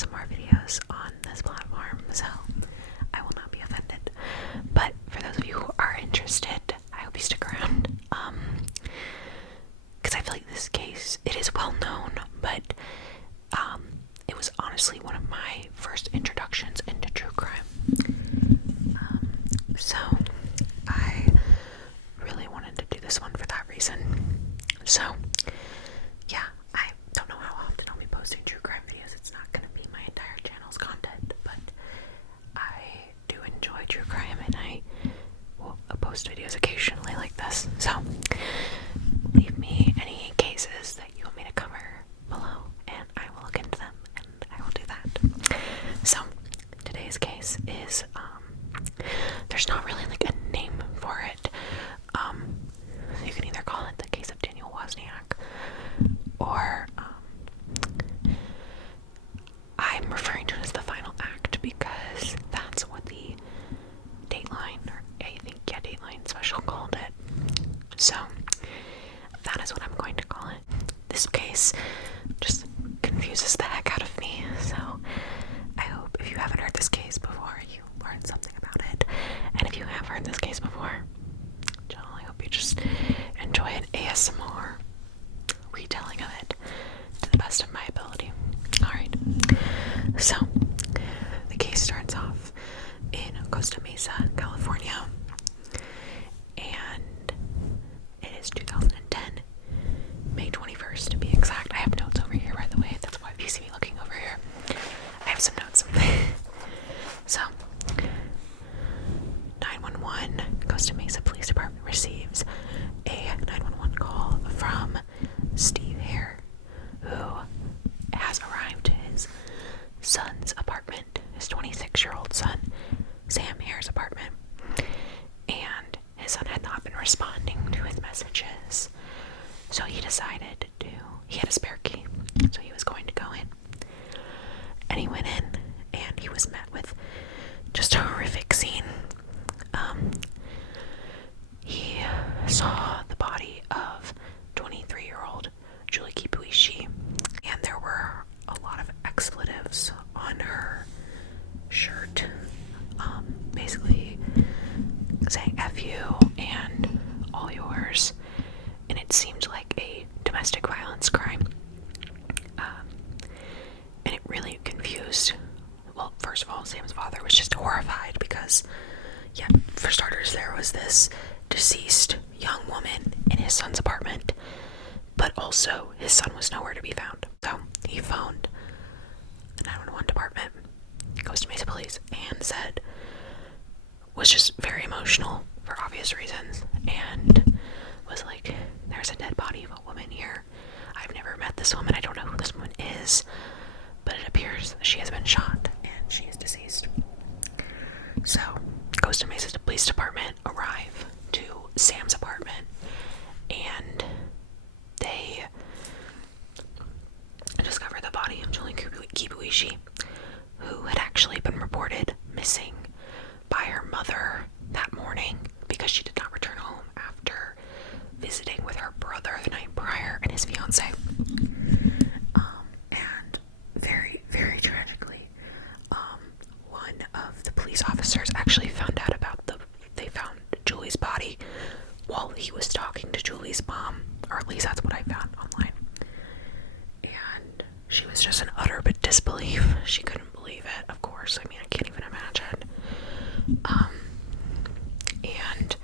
ASMR videos on this platform, so I will not be offended. But for those of you who are interested, I hope you stick around. Because I feel like this case, it is well known, but it was honestly one of my first introductions into true crime. So I really wanted to do this one for that reason. So yeah, I don't know how often I'll be posting true crime videos. It's not going to be my entire channel's content, but I do enjoy true crime, and I will post videos occasionally like this. So leave me any cases that you want me to cover below, and I will look into them, and I will do that. So today's case is there's not really like a name for it. You can either call it the case of Daniel Wozniak, or I'm referring to it as the final act because that's what the Dateline, or I think, yeah, Dateline Special called it. So that is what I'm going to call it. This case just confuses the heck out of me, so I hope if you haven't heard this case before, you learned something about it. And if you have heard this case before, I hope you just enjoy an ASMR retelling of it to the best of my ability. Alright, so the case starts off in Costa Mesa, California, and it is 2010, May 21st to be exact. I have notes over here, by the way. That's why if you see me looking over here, I have some notes. So 911, Costa Mesa Police Department receives a 911 call from Steve Hare, who has arrived to his son's apartment, his 26-year-old son, Sam Hare's apartment, and his son had not been responding to his messages, so he decided he had a spare key, so he was going to go in, and he went in, and he was met with just a horrific scene. He saw the body of 23-year-old Julie Kipuishi, and there were a lot of expletives on her shirt, basically saying F you and all yours, and it seemed like a domestic violence crime, and it really confused, well, first of all, Sam's father was just horrified because, yeah, for starters, there was this deceased young woman in his son's apartment, but also his son was nowhere to be found. So he phoned the 911 department, Costa Mesa Police, and was just very emotional for obvious reasons, and was like, there's a dead body of a woman here. I've never met this woman. I don't know who this woman is, but it appears that she has been shot and she is deceased. So Costa Mesa Police Department arrive to Sam's apartment, and they discover the body of Julie Kipuishi, who had actually been reported missing by her mother that morning because she did not return home after visiting with her brother the night prior and his fiance. And very, very tragically, one of the police officers actually found out about they found Julie's body while he was talking to Julie's mom, or at least that's what I found online. And she was just in utter disbelief. She couldn't believe it, of course. I mean, I can't even imagine. And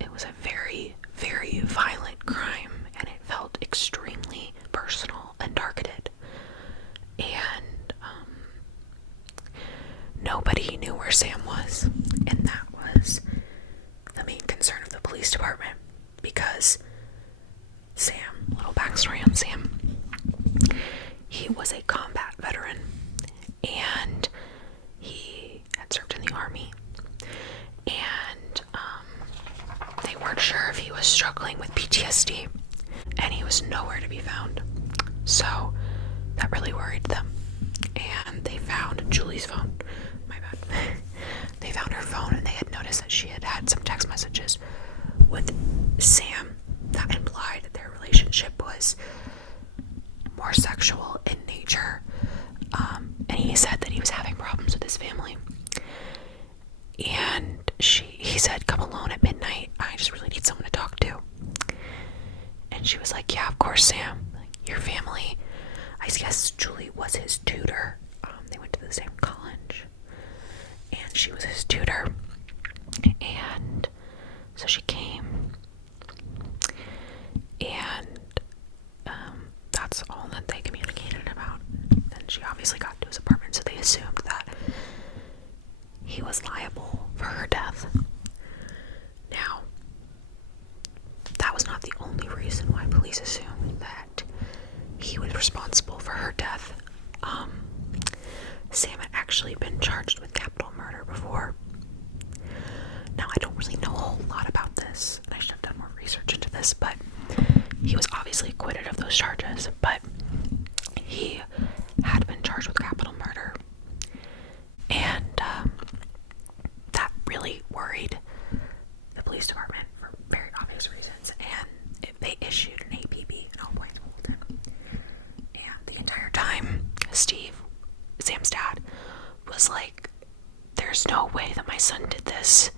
it was a very, very violent crime, and it felt extremely personal and targeted. And nobody knew where Sam was, and that was the main concern of the police department, because Sam, little backstory on Sam, he was a combat veteran, and he had served in the army, and they weren't sure if he was struggling with PTSD, and he was nowhere to be found. So that really worried them, and they found Julie's phone. My bad. They found her phone, and they had noticed that she had had some text messages with Sam that implied that their relationship was more sexual in nature. his family. And he said, come alone at midnight. I just really need someone to talk to. And she was like, yeah, of course, Sam. Your family. I guess Julie was his tutor. They went to the same college. And she was his tutor. And so she came. And that's all that they communicated about. Then she obviously got to his apartment, so they assumed that he was liable for her death. Now, that was not the only reason why police assumed that he was responsible for her death. Sam had actually been charged with capital murder before. Now, I don't really know a whole lot about this, and I should have done more research into this, but he was obviously acquitted of those charges, but he had been charged with capital murder. And that really worried the police department for very obvious reasons, and they issued an APB, an all-points bulletin. And the entire time, Sam's dad, was like, there's no way that my son did this.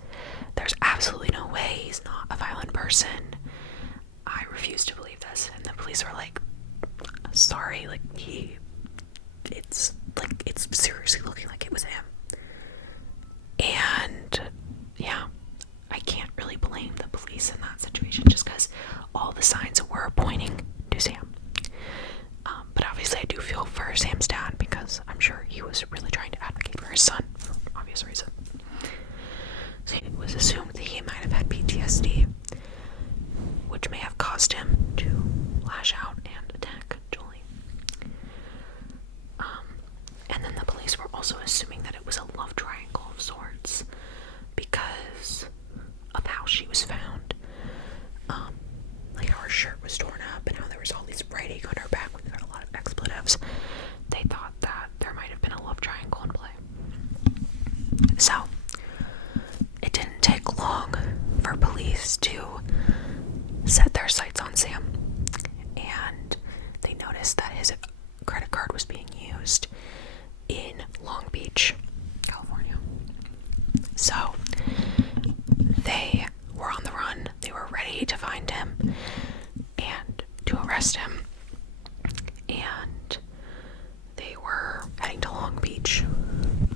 There's absolutely no way. He's not a violent person. I refuse to believe this. And the police were like, sorry, like, it's seriously looking like it was him. And yeah, I can't really blame the police in that situation, just because all the signs were pointing to Sam. But obviously I do feel for Sam's dad, because I'm sure he was really trying to advocate for his son for obvious reasons. So it was assumed that he might have had PTSD, which may have caused him to lash out and attack Julie. And then the police were also assuming that it was a love triangle of sorts because of how she was found. Like how her shirt was torn up and how there was all these writing on her back with a lot of expletives. They thought that there might have been a love triangle in play. So, it didn't take long for police to set their sights on Sam, and they noticed that his credit card was being used in Long Beach, California. So they were on the run. They were ready to find him and to arrest him, and they were heading to Long Beach, and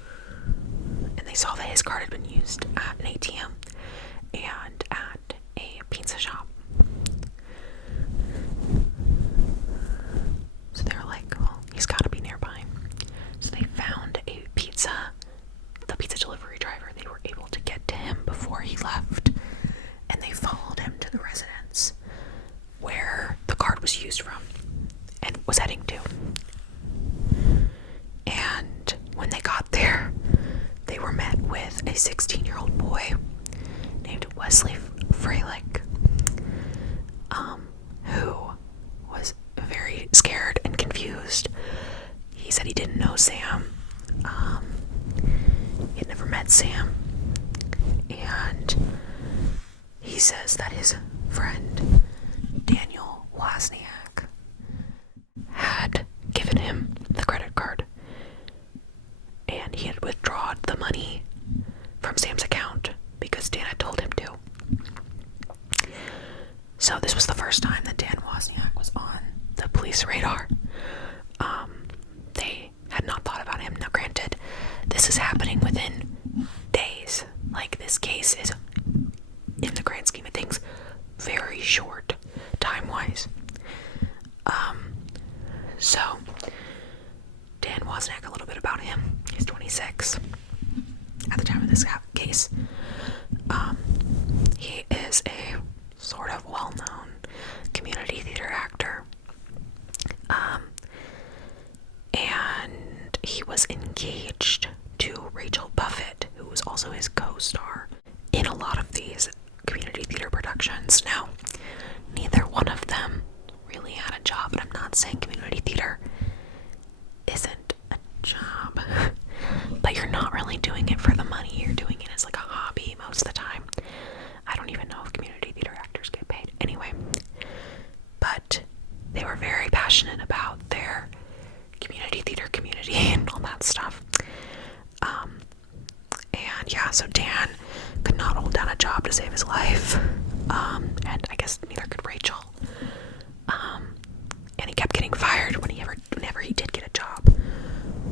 they saw that his card had been used at an ATM and at a pizza shop. So they were like, well, he's got to be nearby. So they found the pizza delivery driver. They were able to get to him before he left, and they followed him to the residence where the card was used from and was heading to. And when they got there, they were met with a 16-year-old boy named Wesley Freilich, who was very scared and confused. He said he didn't know Sam. He had never met Sam. And he says that his friend, Daniel Wozniak, had given him the credit card. And he had withdrawn the money from Sam's account because Dan had told him to. So this was the first time that Dan Wozniak was on the police radar. They had not thought about him. Now granted, this is happening within days. Like, this case is, in the grand scheme of things, very short time-wise. So Dan Wozniak, a little bit about him. He's 26 at the time of this case. He is a sort of well-known community theater actor. And he was engaged to Rachel Buffett, who was also his co-star in a lot of these community theater productions. Now, neither one of them really had a job, and I'm not saying community theater isn't a job, but you're not really doing it for the money. You're doing it as like a hobby most of the time. I don't even know if community theater actors get paid. Anyway, but they were very passionate about their community theater community and all that stuff. yeah, so Dan could not hold down a job to save his life, and I guess neither could Rachel. And he kept getting fired whenever he did get a job.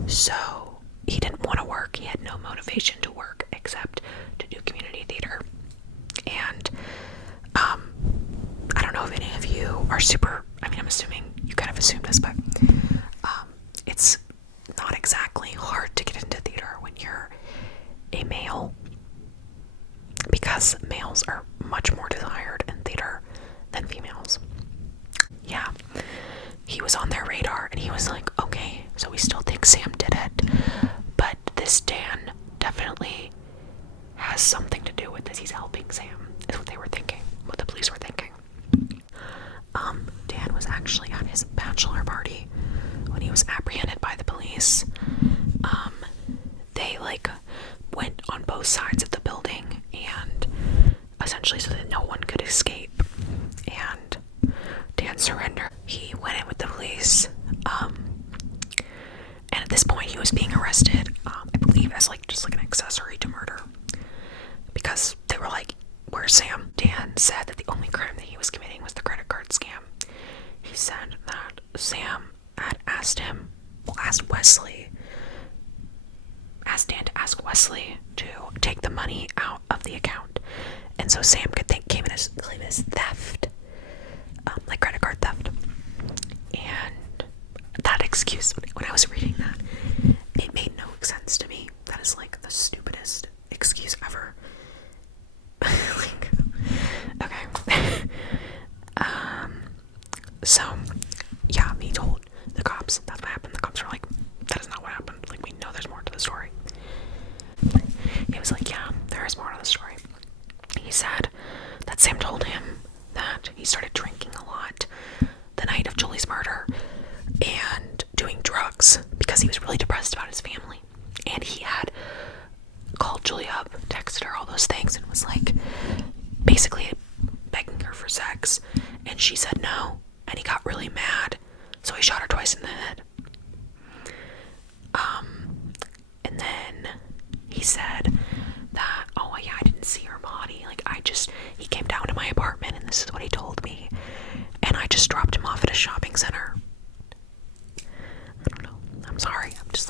So he didn't want to work. He had no motivation to work except to do community theater. And I don't know if any of you are super, I mean, I'm assuming you kind of assume this, but it's not exactly hard to get into theater when you're a male, because males are much more desired in theater than females. Yeah, he was on their radar, and he was like, okay, so we still think Sam did it, but this Dan definitely has something to do with this. He's helping Sam, is what they were thinking, what the police were thinking. Dan was actually at his bachelor party when he was apprehended by the police. They went on both sides of the building, and essentially so that no one could escape. And Dan surrendered. He went in with the police, and at this point he was being arrested, I believe as just an accessory to murder, because they were like, where's Sam? Dan said that the only crime that he was committing was the credit card scam. He said that Sam had asked Dan to ask Wesley to take the money out of the account, and so Sam could claim it as theft, like credit card theft. And that excuse, when I was reading that, it made no sense to me. That is the stupidest excuse ever. Okay. So yeah, he told the cops that's what happened. The cops were like, that is not what happened. We know there's more to the story. He was like, yeah, there is more to the story. He said that Sam told him that he started drinking a lot the night of Julie's murder and doing drugs because he was really depressed about his family. And he had called Julie up, texted her, all those things, and was basically begging her for sex. And she said no, and he got really mad, so he shot her twice in the head. And then he said that, oh yeah, I didn't see her body. He came down to my apartment, and this is what he told me. And I just dropped him off at a shopping center. I don't know. I'm sorry. I'm just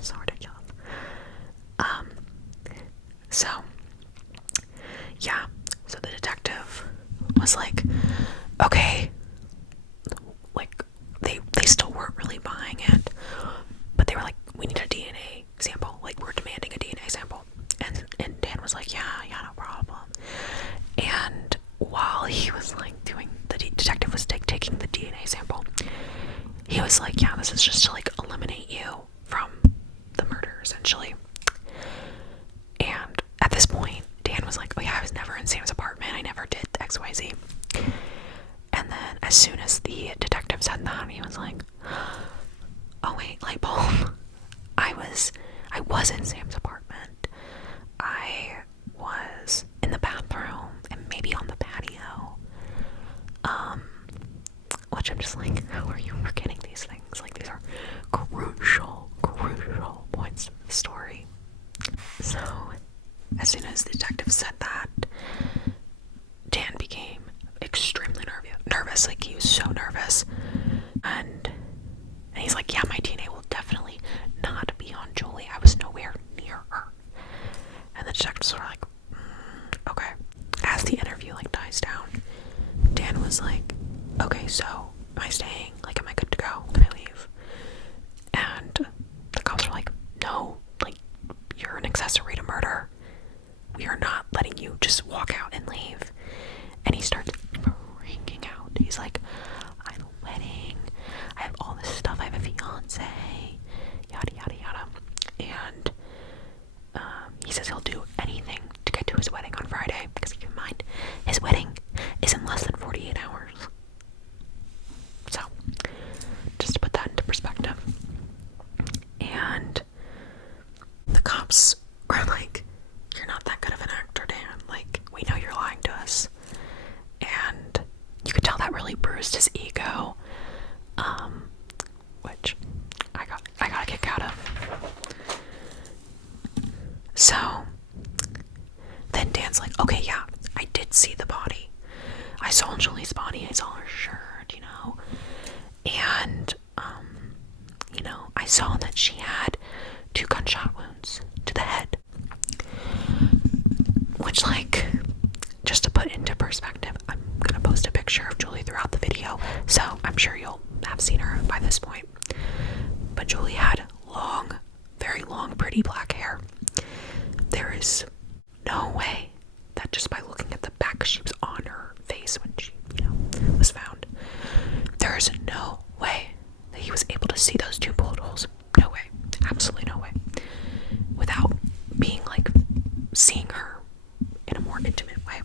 so ridiculous. So, yeah. So the detective was like, okay, they still weren't really buying it, but they were like, we need a DNA sample. We're demanding a DNA sample. And Dan was like, yeah, no problem. And while he was doing, the detective was taking the DNA sample, he was like, yeah, this is just to eliminate you from the murder, essentially. And at this point, Dan was like, oh yeah, I was never in Sam's apartment. I never did XYZ. And then as soon as the detective said that, he was like, oh wait, light bulb. I was in Sam's apartment. I was in the bathroom and maybe on the patio. Which I'm just how are you forgetting these things? These are crucial points of the story. So, as soon as the detective said that, Dan became extremely nervous. He was so nervous. And he's like, yeah, my DNA will definitely not be on Julie. I was nowhere near her. And the detectives were like, okay. As the interview dies down, Dan was like, okay, so am I staying? Am I good to go? Can I leave? And the cops were like, no, you're an accessory to murder. We are not letting you just walk out and leave. And he starts freaking out. He's like, I have a wedding, I have all this stuff, I have a fiance, yada yada yada. And he says he'll do anything to get to his wedding on Friday, because keep in mind, his wedding is in less than 48 hours. So, just to put that into perspective. And the cops were like, you're not that good of an actor, Dan. We know you're lying to us. And you could tell that really bruised his ego, which I got a kick out of. So saw that she had 2 gunshot wounds to the head. Which, like, just to put into perspective, I'm gonna post a picture of Julie throughout the video, so I'm sure you'll have seen her by this point. But Julie had long, very long, pretty black hair. There is no way that just by looking at the back she was on her face when she, was found, there is no way that he was able to see those 2 bullet holes. No way. Absolutely no way. Without being, like, seeing her in a more intimate way,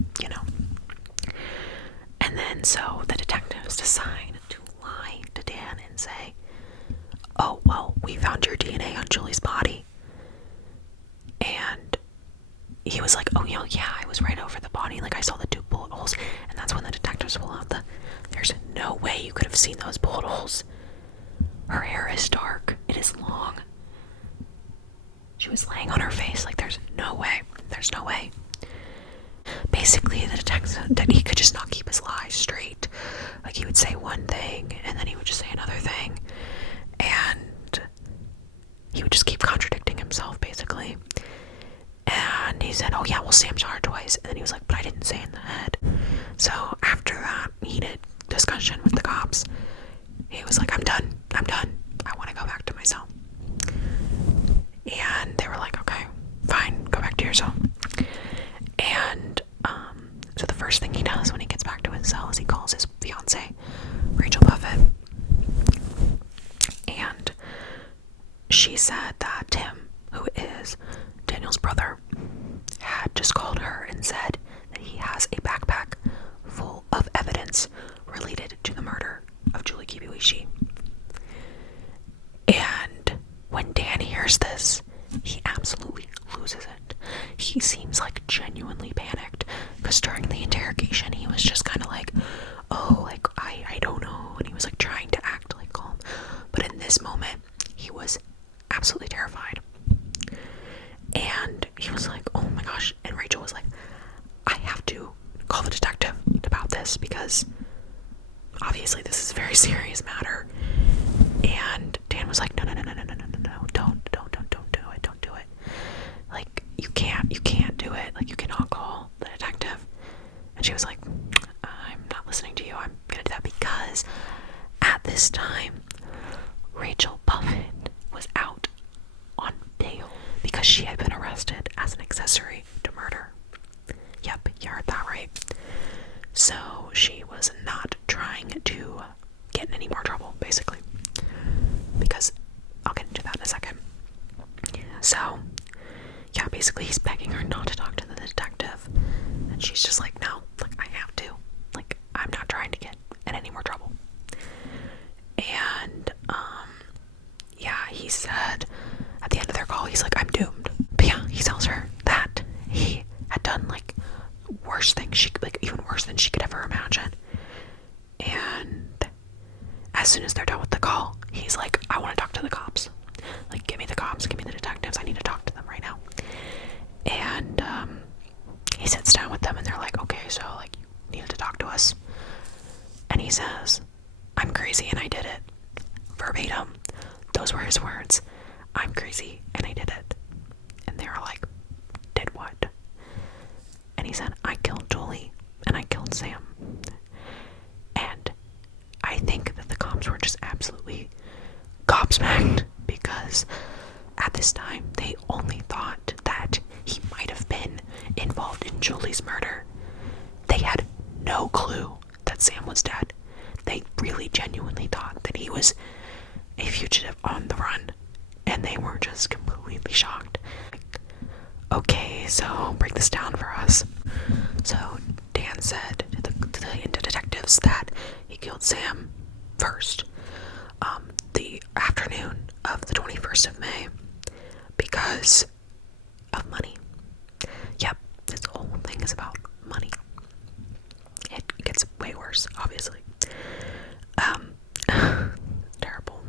And then so the detectives decide to lie to Dan and say, oh, well, we found your DNA on Julie's body. And he was like, oh, yeah, I was right over the body. Like, I saw the 2 bullet holes. And that's when the detectives pull out there's no way you could have seen those bullet holes. Her hair is dark. It is long. She was laying on her face. Like, there's no way. There's no way. Basically, the detective, that he could just not keep his lies straight. Like, he would say one thing, and then he would just say another thing. And he would just keep contradicting himself, basically. And he said, oh yeah, well, Sam shot her twice. And then he was like, but I didn't say in the head. So after that heated discussion with the cops, he was like, I'm done. I want to go back to my cell. And they were like, okay, fine, go back to your cell. And so the first thing he does when he gets back to his cell is he calls his fiance, Rachel Buffett. And she said that Tim, who is Daniel's brother, had just called her and said that he has a backpack full of evidence related to the murder of Julie Kibuishi. And when Dan hears this, he absolutely loses it. He seems like genuinely panicked, because during the interrogation he was just kind of like, oh, like, I don't know, and he was like trying to act like calm, but in this moment he was absolutely terrified. And he was like, oh my gosh. And Rachel was like, I have to call the detective about this, because obviously this is a very serious matter. And Dan was like, no, don't do it. Like, you can't do it. Like, you cannot call the detective. And she was like, I'm not listening to you. I'm gonna do that, because at this time, Rachel Buffett was out on bail because she had been arrested as an accessory to murder. Yep, you heard that right. So she was not trying to get in any more trouble, basically, because I'll get into that in a second. So yeah, basically he's begging her not to talk to the detective, and she's just like, no, like, I have to, like, I'm not trying to get in any more trouble. And yeah, he said at the end of their call, he's like, I'm doomed. But yeah, he tells her that he had done, like, worse things, even worse than she could ever imagine. And as soon as they're done with the call, he's like, I want to talk to the cops. Like, give me the cops, give me the detectives, I need to talk to them right now. And he sits down with them, and they're like, okay, so, like, you needed to talk to us. And he says, I'm crazy and I did it. Verbatim. Those were his words. I'm crazy and I did it. And they were like, did what? And he said, I killed Julie and I killed Sam. And I think that the cops were just absolutely gobsmacked, because at this time they only thought that he might have been involved in Julie's murder. They had no clue that Sam was dead. They really genuinely thought that he was a fugitive on the run, and they were just completely shocked. Okay, so break this down for us. So Dan said to the detectives that he killed Sam first, the afternoon of the 21st of May, because of money. Yep, this whole thing is about money. It gets way worse, obviously. Terrible.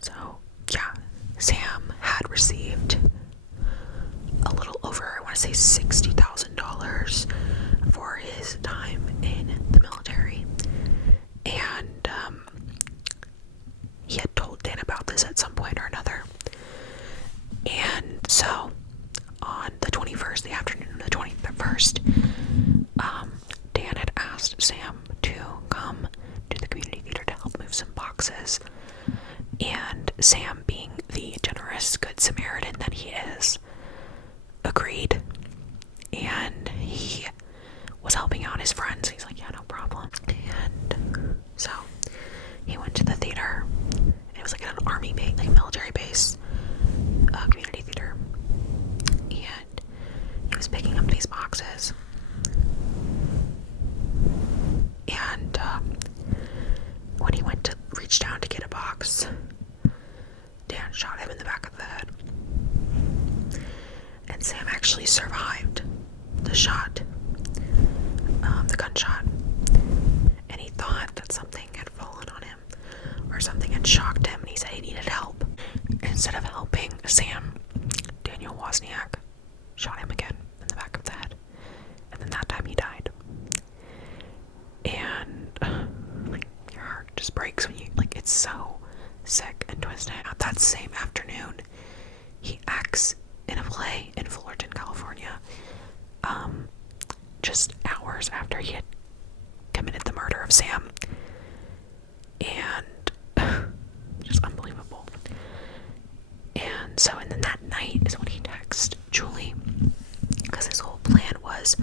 So, yeah, Sam had received a little over, I want to say, $60,000 for his time in the military. And he had told Dan about this at some point or So on the 21st, the afternoon of the 21st, Dan had asked Sam to come to the community theater to help move some boxes. And Sam, being the generous good Samaritan that he is, agreed. And he was helping out his friends. He's like, yeah, no problem. And so he went to the theater. It was like an army base, like a military base, community theater. And he was picking up these boxes. And when he went to reach down to get a box, Dan shot him in the back of the head. And Sam actually survived the shot, the gunshot. And he thought that something had fallen on him, or something had shocked him, and he said he needed help. Instead of helping Sam, Daniel Wozniak shot him again in the back of the head. And then that time he died. And like, your heart just breaks when you, like, it's so sick and twisted. That same afternoon, he acts in a play in Fullerton, California, just hours after he had committed the murder of Sam. And just unbelievable. And so, and then that night is when he texts Julie, because his whole plan was,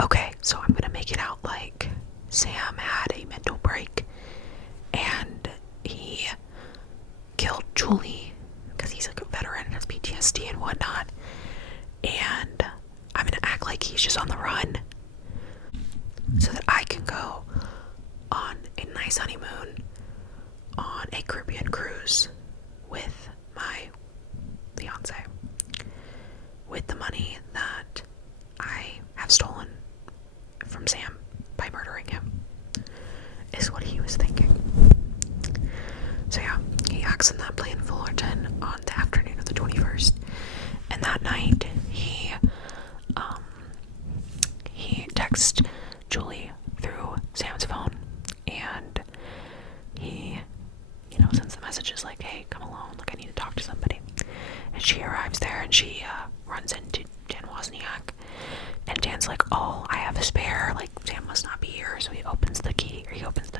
okay, so I'm gonna make it out like Sam had a mental break and he killed Julie because he's like a veteran and has PTSD and whatnot, and I'm gonna act like he's just on the run so that I can go on a nice honeymoon on a Caribbean cruise with my fiance, with the money that I have stolen from Sam by murdering him, is what he was thinking. So yeah, he acts in that play in Fullerton on the afternoon of the 21st, and that night he texts Julie through Sam's phone, and he, sends the messages like, hey, come alone, like, I need to talk to somebody. And she arrives there, and she runs into Dan Wozniak, and Dan's like, oh, I have a spare, like, Sam must not be here. So he opens the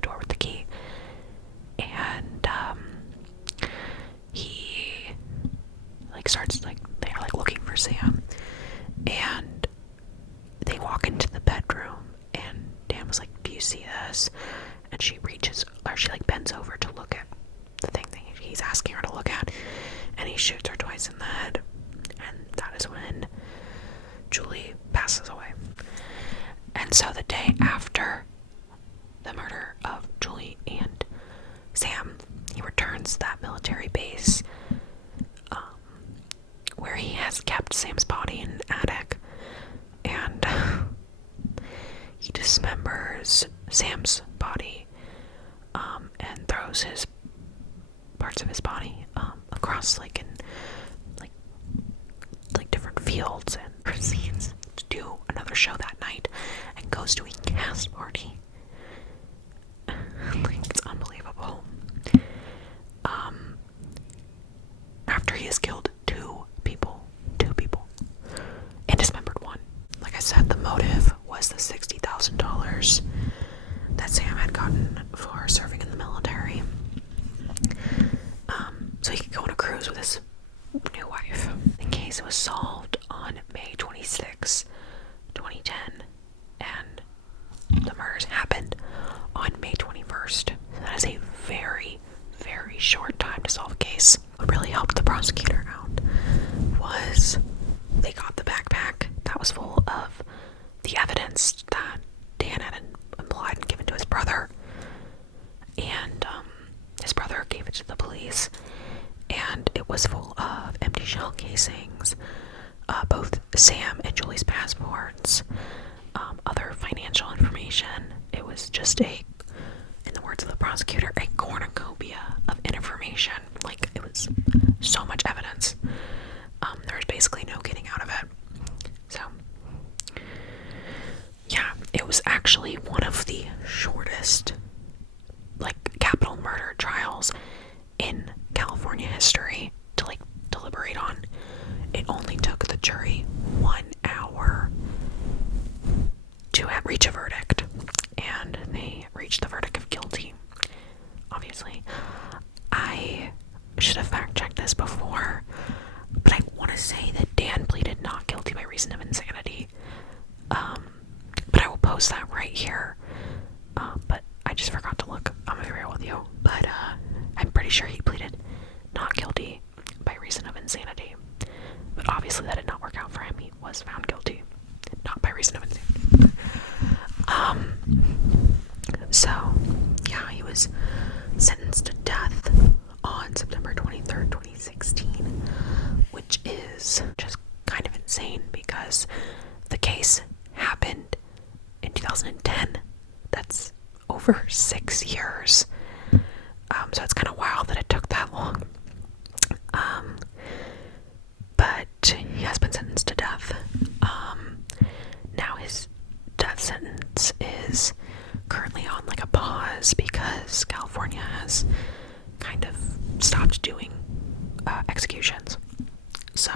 door with the key, and he like starts, like, they're like looking for Sam, and they walk into the bedroom, and Dan was like, do you see this? And she like bends over to look at the thing that he's asking her to look at, and he shoots her twice in the head, and that is when Julie passes away. And so the day after the murder of Julie and Sam, he returns to that military base where he has kept Sam's body in an attic, and he dismembers Sam's body and throws his parts of his body across like different fields, and proceeds to do another show that night and goes to a cast party. Like, it's unbelievable. After he has killed two people and dismembered one. Like I said, the motive was the $60,000 that Sam had gotten for serving in the military, so he could go on a cruise with his new wife. The case was solved on May 26, 2010, and the murders happened on May 21st. So that is a very, very short time to solve a case. What really helped the prosecutor out was they got the backpack that was full of the evidence that Dan had implied and given to his brother, and his brother gave it to the police, and it was full of empty shell casings, both Sam and Julie's passports, other financial information. It was just in the words of the prosecutor, a cornucopia of information. Like, it was so much evidence. There was basically no getting out of it. So, yeah, it was actually one of the shortest, like, capital murder trials in California history to, like, deliberate on. not guilty by reason of insanity. But obviously that did not work out for him. He was found guilty, not by reason of insanity. So, yeah, he was sentenced to death on September 23rd, 2016, which is just kind of insane because the case happened in 2010. That's over 6 years. So it's kind of wild that it took that long. But he has been sentenced to death. Now his death sentence is currently on like a pause because California has kind of stopped doing executions. So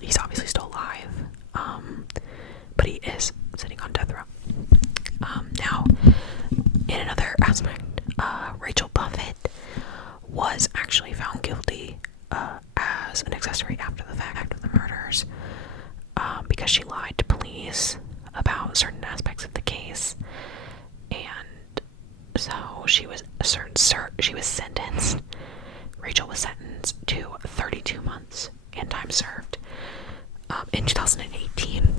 he's obviously still alive, but he is sitting on death row. Now, in another aspect, Rachel Buffett was actually found guilty as an accessory after the fact of the murders, because she lied to police about certain aspects of the case, and so she was sentenced. Rachel was sentenced to 32 months and time served in 2018,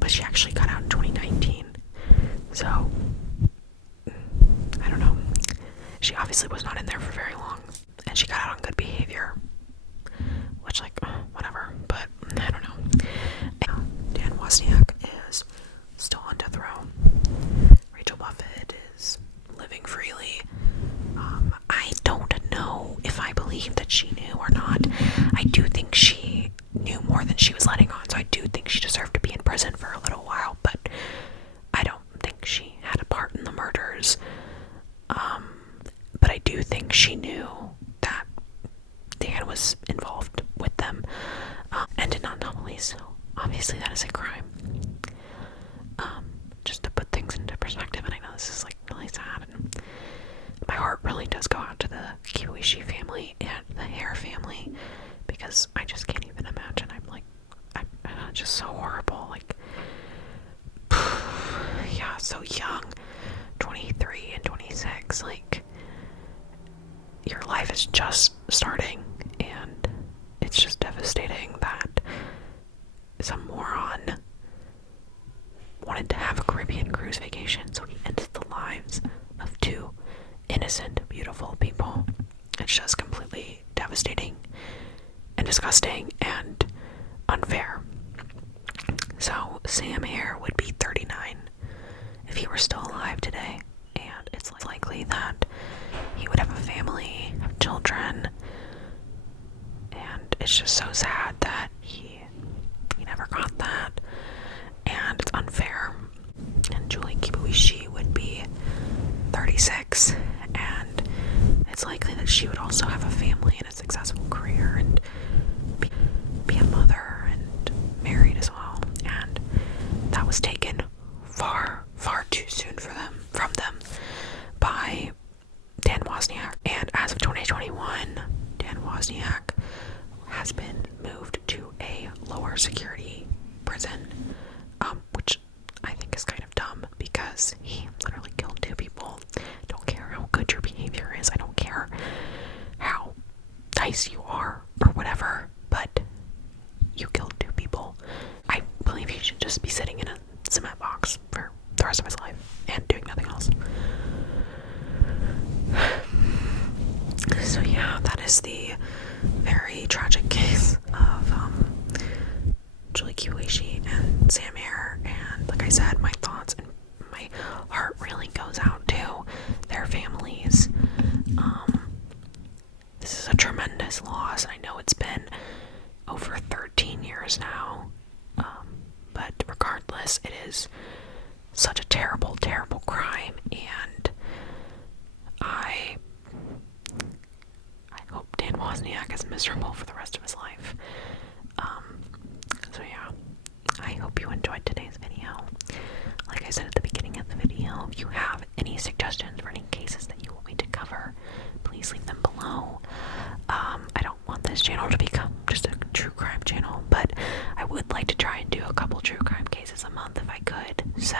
but she actually got out in 2019. So I don't know. She obviously was not in there for very long, and she got out on good behavior, which, like, whatever, but I don't know. Dan Wozniak is still on death row. Rachel Buffett is living freely. I don't know if I believe that she knew or not. I do think she knew more than she was letting on, so I do think she deserved to be in prison for a little while, but I don't think she had a part in the murders. But I do think she knew that Dan was involved with them, and did not tell police, so obviously that is a crime. Just to put things into perspective, and I know this is like really sad, and my heart really does go out to the Kiyoshi family and the Hare family, because I just can't even imagine. I'm just so horrible. Like, yeah, so young, 23 and 26, like, your life is just starting, and it's just devastating that some moron wanted to have a Caribbean cruise vacation, so he ended the lives of two innocent, beautiful people. It's just completely devastating and disgusting and unfair. So Sam Hare would be 39 if he were still alive today, and it's likely that he would have a family, have children, and it's just so sad that he never got that, and it's unfair. And Julie Kiyoshi would be 36, and it's likely that she would also have a family and a successful career and be a mother and married as well, and that was taken far too soon from them by Dan Wozniak. And as of 2021, Dan Wozniak has been moved to a lower security prison, which I think is kind of dumb because he literally killed two people. Don't care how good your behavior is, I don't care how nice you are or whatever, but you killed two people. I believe he should just be sitting in a cement box for the rest of his life and doing nothing else. So yeah, that is the very tragic case of Julie Kiyoshi and Sam Hare, and like I said, my thoughts and my heart really goes out to their families. This is a tremendous loss. I know it's been over 13 years now, but regardless, it is such a terrible, terrible crime, and I hope Dan Wozniak is miserable for the rest of his life. So yeah, I hope you enjoyed today's video. Like I said at the beginning of the video, if you have any suggestions for any cases that you want me to cover, please leave them below. I don't want this channel to become just a true crime channel, but I would like to try and do a couple true crime cases a month if I could. So,